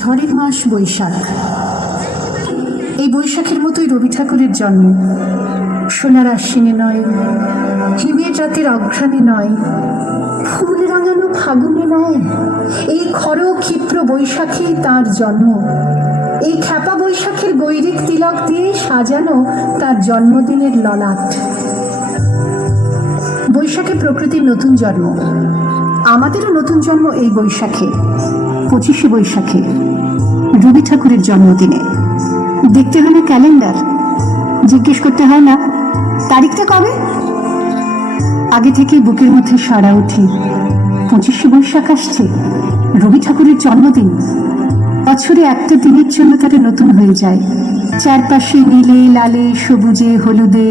ঝড়ের মাস বৈশাখ। এই বৈশাখের মতোই রবি ঠাকুরের জন্ম। সোনার আশ্বিনে নয়, হিমের রাতের অঘ্রাণে নয়, ফুল রাঙানো ফাগুনে নয়, এই খর ক্ষিপ্র বৈশাখেই তার জন্ম। এই খ্যাপা বৈশাখের গৈরিক তিলক দিয়ে সাজানো তার জন্মদিনের ললাট। বৈশাখে প্রকৃতির নতুন জন্ম, আমাদেরও নতুন জন্ম এই বৈশাখে, 25শে বৈশাখে, রবি ঠাকুরের জন্মদিনে। দেখতে হয় না ক্যালেন্ডার, জিজ্ঞেস করতে হয় না তারিখটা কবে। আগে থেকে বুকের মধ্যে সাড়া ওঠে, 25শে বৈশাখ আসছে, রবি ঠাকুরের জন্মদিন। বছরে একটা দিনের জন্য তারা নতুন হয়ে যায়। চারপাশে নীলে লালে সবুজে হলুদে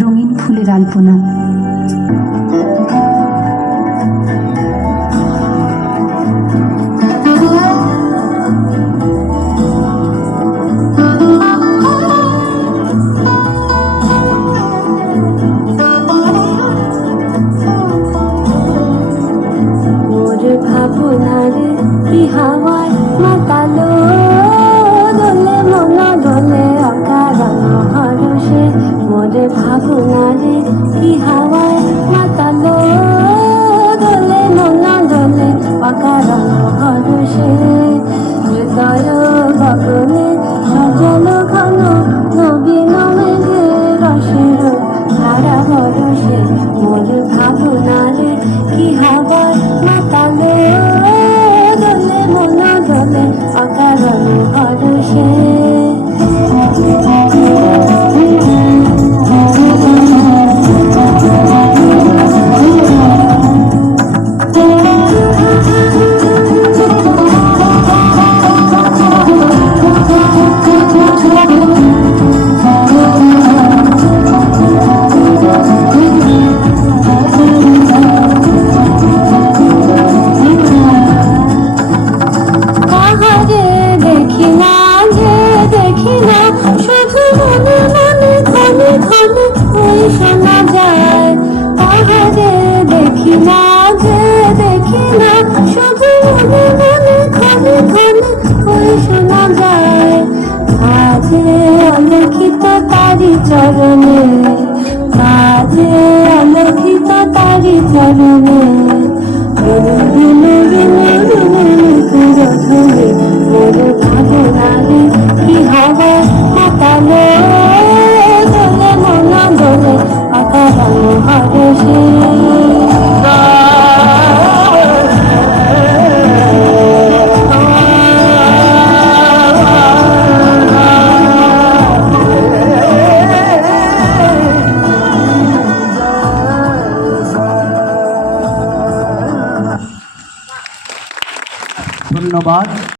রঙিন ফুলের আলপনা। ভাবনার কি হাওয়ায় মাতালো দোলে মনা দোলে অকারণ হরষে। মোরে ভাবনার কি হাওয়ায় মাতালো দোলে মনা দোলে অকারণ হরষে। হৃদয় গগনে সজল ঘন নবীন মেঘে রসের ধারা বরষে। মোরে ভাবনার কি হাওয়ায় মাতালো দোলে মনা দোলে অকারণ হরষে। শোনা যায় পাহাড়ে দেখি না যে দেখি না, শুধু মনে মনে ঘনে ঘনে ওই শোনা যায়। কাজে অলিখিত তারি চরণে, কাজে অলিখিত তারি চরণে। মোরে ভাবনারে কি হাওয়া মাতালো দোলে মনা দোলে অকারণ হরষে। ধন্যবাদ।